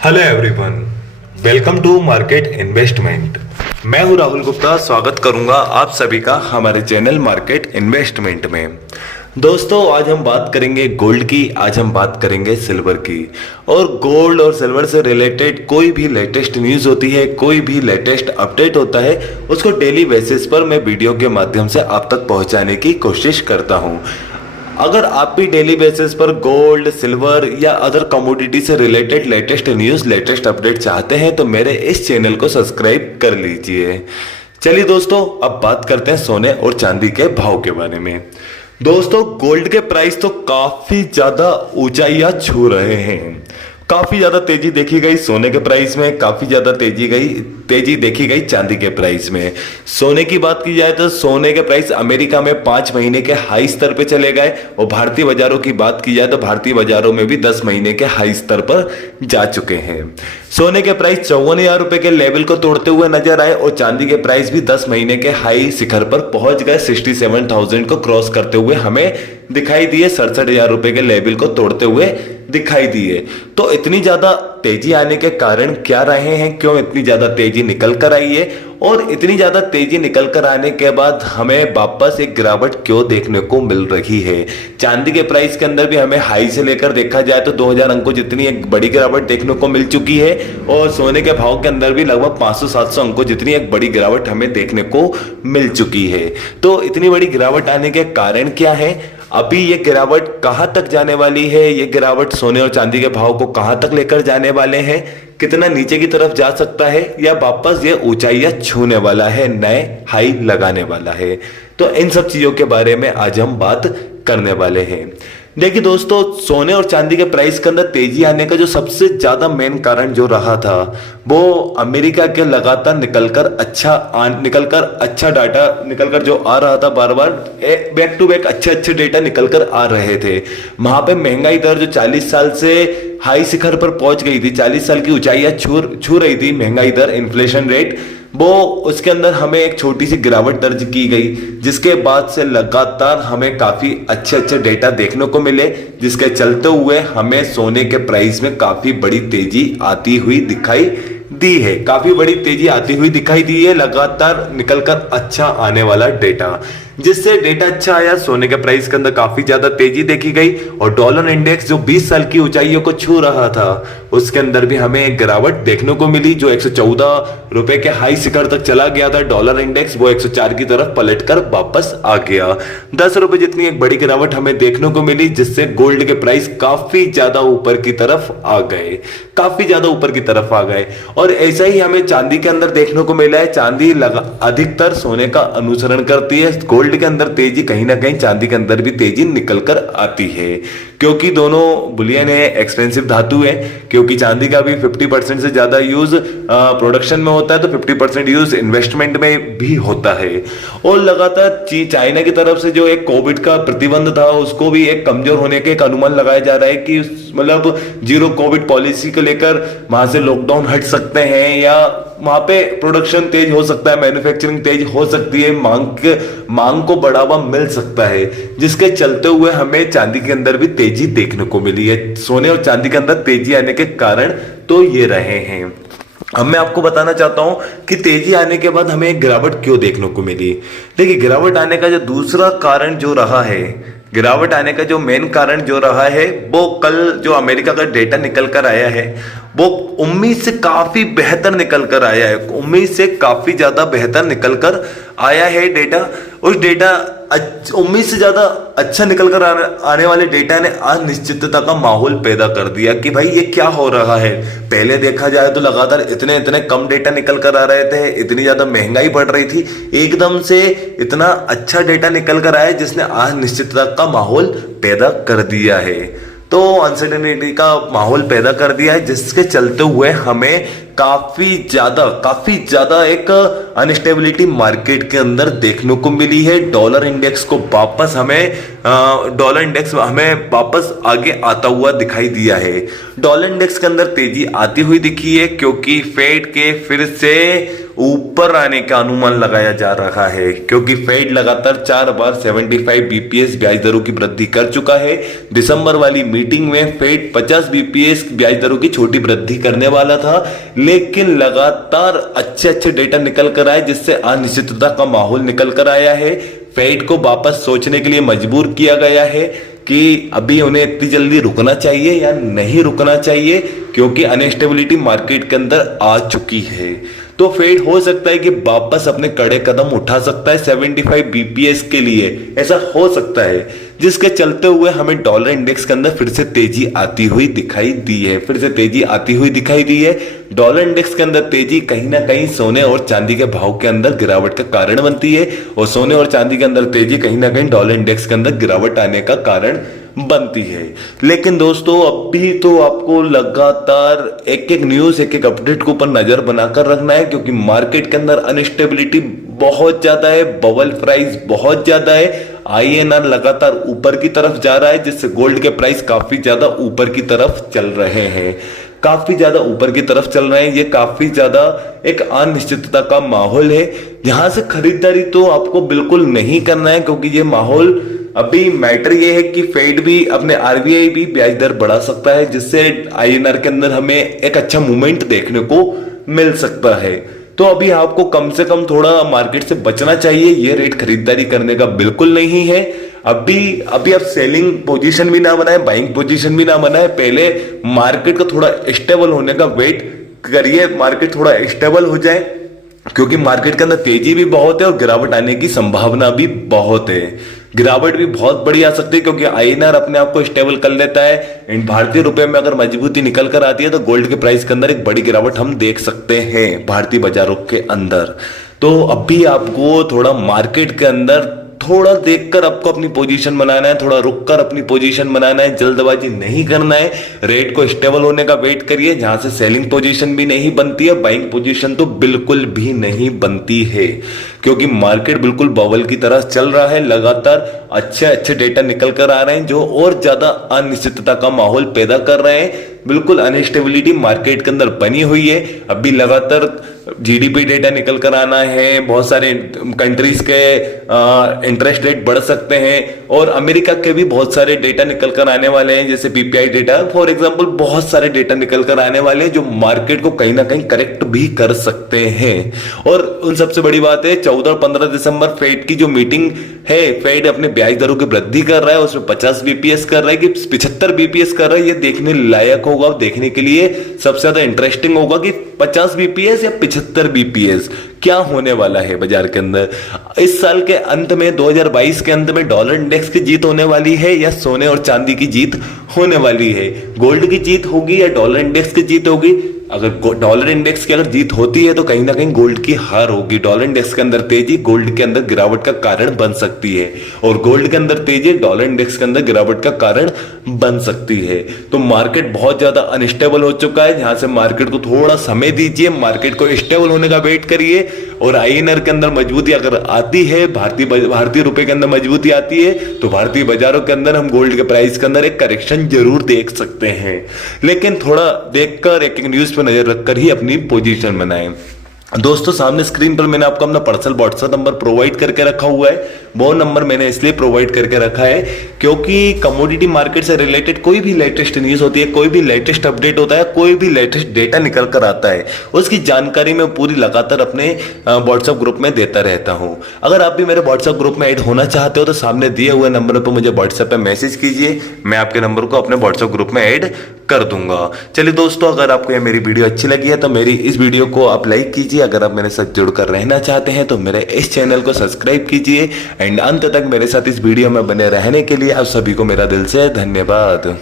Hello everyone, welcome to market investment. मैं हूं राहुल गुप्ता। स्वागत करूंगा आप सभी का हमारे चैनल मार्केट इन्वेस्टमेंट में। दोस्तों, आज हम बात करेंगे गोल्ड की, आज हम बात करेंगे सिल्वर की। और गोल्ड और सिल्वर से रिलेटेड कोई भी लेटेस्ट न्यूज़ होती है, कोई भी लेटेस्ट अपडेट होता है, उसको डेली बेसिस पर मैं वीडियो के माध्यम से आप तक पहुंचाने की कोशिश करता हूं। अगर आप भी डेली बेसिस पर गोल्ड, सिल्वर या अदर कमोडिटी से related latest news, latest update चाहते हैं तो मेरे इस चैनल को सब्सक्राइब कर लीजिए। चलिए दोस्तों, अब बात करते हैं सोने और चांदी के भाव के बारे में। दोस्तों, गोल्ड के प्राइस तो काफी ज्यादा ऊंचाइयां छू रहे हैं। काफी ज्यादा तेजी देखी गई सोने के प्राइस में, काफी ज्यादा तेजी देखी गई चांदी के प्राइस में। सोने की बात की जाए तो सोने के प्राइस अमेरिका में 5 महीने के हाई स्तर पे चले गए, और भारतीय बाजारों की बात की जाए तो भारतीय बाजारों में भी 10 महीने के हाई स्तर पर जा चुके हैं। सोने के प्राइस 54,000 रुपए के लेवल को तोड़ते हुए नजर आए, और चांदी के प्राइस भी 10 महीने के हाई शिखर पर पहुंच गए। 67,000 को क्रॉस करते हुए हमें दिखाई दिए, 67,000 रुपए के लेवल को तोड़ते हुए दिखाई दिए। तो इतनी ज्यादा तेजी आने के कारण क्या रहे हैं, क्यों इतनी ज्यादा तेजी निकल कर आई है, और इतनी ज्यादा तेजी निकल कर आने के बाद हमें वापस एक गिरावट क्यों देखने को मिल रही है। चांदी के प्राइस के अंदर भी हमें हाई से लेकर देखा जाए तो 2000 अंकों जितनी एक बड़ी गिरावट देखने को मिल चुकी है, और सोने के भाव के अंदर भी लगभग 500-700 अंकों जितनी एक बड़ी गिरावट हमें देखने को मिल चुकी है। तो इतनी बड़ी गिरावट आने के कारण क्या है, अभी ये गिरावट कहां तक जाने वाली है, ये गिरावट सोने और चांदी के भाव को कहां तक लेकर जाने वाले हैं, कितना नीचे की तरफ जा सकता है, या वापस ये ऊंचाइयां छूने वाला है, नए हाई लगाने वाला है। तो इन सब चीजों के बारे में आज हम बात करने वाले हैं। देखिए दोस्तों, सोने और चांदी के प्राइस के अंदर तेजी आने का जो सबसे ज्यादा मेन कारण जो रहा था, वो अमेरिका के लगातार निकलकर अच्छा डाटा निकलकर जो आ रहा था, बार बार बैक टू बैक अच्छे डेटा निकलकर आ रहे थे। वहां पे महंगाई दर जो 40 साल से हाई शिखर पर पहुंच गई थी, 40 साल की ऊंचाइयां छू रही थी महंगाई दर, इन्फ्लेशन रेट, वो उसके अंदर हमें एक छोटी सी गिरावट दर्ज की गई, जिसके बाद से लगातार हमें काफी अच्छे डेटा देखने को मिले, जिसके चलते हुए हमें सोने के प्राइस में काफी बड़ी तेजी आती हुई दिखाई दी है। काफी बड़ी तेजी आती हुई दिखाई दी है, लगातार निकलकर अच्छा आने वाला डेटा। जिससे डेटा अच्छा आया, सोने के प्राइस के अंदर काफी ज्यादा तेजी देखी गई, और डॉलर इंडेक्स जो 20 साल की ऊंचाइयों को छू रहा था, उसके अंदर भी हमें एक गिरावट देखने को मिली। जो 114 रुपए के हाई शिखर तक चला गया था डॉलर इंडेक्स, वो 104 की तरफ पलटकर वापस आ गया। 10 रुपए जितनी एक बड़ी गिरावट हमें देखने को मिली, जिससे गोल्ड के प्राइस काफी ज्यादा ऊपर की तरफ आ गए, काफी ज्यादा ऊपर की तरफ आ गए। और ऐसा ही हमें चांदी के अंदर देखने को मिला है। चांदी अधिकतर सोने का अनुसरण करती है। गोल्ड के अंदर तेजी कहीं ना कहीं चांदी के अंदर भी तेजी निकल कर आती है, क्योंकि दोनों बुलियन है, एक्सपेंसिव धातु है। क्योंकि चांदी का भी 50% से ज्यादा यूज प्रोडक्शन में होता है, तो 50% यूज इन्वेस्टमेंट में भी होता है। और लगातार चाइना की तरफ से जो एक कोविड का प्रतिबंध था, उसको भी एक कमजोर होने के एक अनुमान लगाया जा रहा है कि मतलब जीरो कोविड पॉलिसी को लेकर वहां से लॉकडाउन हट सकते हैं, या वहां पे प्रोडक्शन तेज हो सकता है, मैन्युफैक्चरिंग तेज हो सकती है, मांग को बढ़ावा मिल सकता है, जिसके चलते हुए हमें चांदी के अंदर भी तेजी देखने को मिली है। सोने और चांदी के अंदर तेजी आने के कारण तो ये रहे हैं। अब मैं आपको बताना चाहता हूं कि तेजी आने के बाद हमें एक गिरावट क्यों देखने को मिली। देखिए, गिरावट आने का जो दूसरा कारण जो रहा है, गिरावट आने का जो मेन कारण जो रहा है, वो कल जो अमेरिका का डेटा निकल कर आया है, वो उम्मीद से काफी बेहतर निकल कर आया है। उम्मीद से काफी ज्यादा बेहतर निकल कर आया है डेटा। उस डेटा उम्मीद से ज्यादा अच्छा निकल कर आने वाले डेटा ने अनिश्चितता का माहौल पैदा कर दिया कि भाई ये क्या हो रहा है। पहले देखा जाए तो लगातार इतने कम डेटा निकल कर आ रहे थे, इतनी ज्यादा महंगाई बढ़ रही थी, एकदम से इतना अच्छा डेटा निकल कर आया जिसने अनिश्चितता का माहौल पैदा कर दिया है। तो अनसर्टेनिटी का माहौल पैदा कर दिया है, जिसके चलते हुए हमें काफी ज्यादा एक अनस्टेबिलिटी मार्केट के अंदर देखने को मिली है। डॉलर इंडेक्स हमें वापस आगे आता हुआ दिखाई दिया है। डॉलर इंडेक्स के अंदर तेजी आती हुई दिखी है, क्योंकि फेड के फिर से ऊपर आने का अनुमान लगाया जा रहा है, क्योंकि फेड लगातार 4 बार 75 बीपीएस ब्याज दरों की वृद्धि कर चुका है। दिसंबर वाली मीटिंग में फेड 50 बीपीएस ब्याज दरों की छोटी वृद्धि करने वाला था, लेकिन लगातार अच्छे डेटा निकल कर आए, जिससे अनिश्चितता का माहौल निकल कर आया है। फेड को वापस सोचने के लिए मजबूर किया गया है कि अभी उन्हें इतनी जल्दी रुकना चाहिए या नहीं रुकना चाहिए, क्योंकि अनस्टेबिलिटी मार्केट के अंदर आ चुकी है। तो फेड हो सकता है कि वापस अपने कड़े कदम उठा सकता है 75 बीपीएस के लिए, ऐसा हो सकता है, जिसके चलते हुए हमें डॉलर इंडेक्स के अंदर फिर से तेजी आती हुई दिखाई दी है। डॉलर इंडेक्स के अंदर तेजी कहीं ना कहीं सोने और चांदी के भाव के अंदर गिरावट का कारण बनती है, और सोने और चांदी के अंदर तेजी कहीं ना कहीं डॉलर इंडेक्स के अंदर गिरावट आने का कारण बनती है। लेकिन दोस्तों, अभी तो आपको लगातार एक न्यूज, एक अपडेट के ऊपर नजर बनाकर रखना है, क्योंकि मार्केट के अंदर अनस्टेबिलिटी बहुत ज्यादा है, बबल प्राइस बहुत ज्यादा है, आईएनआर लगातार ऊपर की तरफ जा रहा है, जिससे गोल्ड के प्राइस काफी ज्यादा ऊपर की तरफ चल रहे हैं, ये काफी ज्यादा एक अनिश्चितता का माहौल है, जहां से खरीदारी तो आपको बिल्कुल नहीं करना है, क्योंकि ये माहौल अभी मैटर ये है कि फेड भी, अपने आरबीआई भी ब्याज दर बढ़ा सकता है, जिससे आईएनआर के अंदर हमें एक अच्छा मूवमेंट देखने को मिल सकता है। तो अभी आपको कम से कम थोड़ा मार्केट से बचना चाहिए, ये रेट खरीदारी करने का बिल्कुल नहीं है। अभी आप सेलिंग पोजीशन भी ना बनाए, बाइंग पोजीशन भी ना बनाए, पहले मार्केट को थोड़ा स्टेबल होने का वेट करिए, मार्केट थोड़ा स्टेबल हो जाए, क्योंकि मार्केट के अंदर तेजी भी बहुत है और गिरावट आने की संभावना भी बहुत है। गिरावट भी बहुत बड़ी आ सकती है, क्योंकि आईएनआर अपने आप को स्टेबल कर लेता है। इन भारतीय रुपए में अगर मजबूती निकल कर आती है, तो गोल्ड के प्राइस के अंदर एक बड़ी गिरावट हम देख सकते हैं भारतीय बाजारों के अंदर। तो अभी आपको थोड़ा मार्केट के अंदर थोड़ा देखकर आपको अपनी पोजीशन बनाना है, थोड़ा रुककर अपनी पोजीशन बनाना है, जल्दबाजी नहीं करना है। रेट को स्टेबल होने का वेट करिए, जहां से सेलिंग पोजीशन भी नहीं बनती है, बाइंग पोजीशन तो बिल्कुल भी नहीं बनती है, क्योंकि मार्केट बिल्कुल बबल की तरह चल रहा है। लगातार अच्छे डेटा निकल कर आ रहे हैं, जो और ज्यादा अनिश्चितता का माहौल पैदा कर रहे हैं। बिल्कुल अनस्टेबिलिटी मार्केट के अंदर बनी हुई है। अभी लगातार जीडीपी डेटा निकल कर आना है, बहुत सारे कंट्रीज के इंटरेस्ट रेट बढ़ सकते हैं, और अमेरिका के भी बहुत सारे डेटा निकल कर आने वाले हैं, जैसे पीपीआई डेटा फॉर एग्जांपल, बहुत सारे डेटा निकल कर आने वाले हैं, जो मार्केट को कहीं ना कहीं करेक्ट भी कर सकते हैं। और उन सबसे बड़ी बात है, 14 और 15 दिसंबर फेड की जो मीटिंग है, फेड अपने ब्याज दरों की वृद्धि कर रहा है, उसमें 50 बीपीएस कर रहा है कि 75 बीपीएस कर रहा है, ये देखने लायक होगा। देखने के लिए सबसे ज्यादा इंटरेस्टिंग होगा कि 50 बीपीएस या 75 बीपीएस क्या होने वाला है बाजार के अंदर। इस साल के अंत में, 2022 के अंत में डॉलर इंडेक्स की जीत होने वाली है या सोने और चांदी की जीत होने वाली है, गोल्ड की जीत होगी या डॉलर इंडेक्स की जीत होगी। अगर डॉलर इंडेक्स की अगर जीत होती है, तो कहीं ना कहीं गोल्ड की हार होगी। डॉलर इंडेक्स के अंदर तेजी गोल्ड के अंदर गिरावट का कारण बन सकती है, और गोल्ड के अंदर तेजी डॉलर इंडेक्स के अंदर गिरावट का कारण बन सकती है। तो मार्केट बहुत ज्यादा अनस्टेबल हो चुका है, जहां से मार्केट को थोड़ा समय दीजिए, मार्केट को स्टेबल होने का वेट करिए। और आईएनआर के अंदर मजबूती अगर आती है, भारतीय रुपए के अंदर मजबूती आती है, तो भारतीय बाजारों के अंदर हम गोल्ड के प्राइस के अंदर एक करेक्शन जरूर देख सकते हैं। लेकिन थोड़ा देखकर, एक न्यूज पर नजर रखकर ही अपनी पोजीशन बनाएं। दोस्तों, सामने स्क्रीन पर मैंने आपको अपना पर्सनल व्हाट्सएप नंबर प्रोवाइड करके रखा हुआ है। वो नंबर मैंने इसलिए प्रोवाइड करके रखा है क्योंकि कमोडिटी मार्केट से रिलेटेड कोई भी लेटेस्ट न्यूज होती है, कोई भी लेटेस्ट अपडेट होता है, कोई भी लेटेस्ट डेटा निकल कर आता है, उसकी जानकारी मैं पूरी लगातार अपने व्हाट्सएप ग्रुप में देता रहता हूं। अगर आप भी मेरे व्हाट्सएप ग्रुप में ऐड होना चाहते हो, तो सामने दिए हुए नंबर पर मुझे व्हाट्सएप पे मैसेज कीजिए, मैं आपके नंबर को अपने व्हाट्सएप ग्रुप में ऐड कर दूंगा। चलिए दोस्तों, अगर आपको यह मेरी वीडियो अच्छी लगी है, तो मेरी इस वीडियो को आप लाइक कीजिए। अगर आप मेरे साथ जुड़कर रहना चाहते हैं, तो मेरे इस चैनल को सब्सक्राइब कीजिए। एंड अंत तक मेरे साथ इस वीडियो में बने रहने के लिए आप सभी को मेरा दिल से धन्यवाद।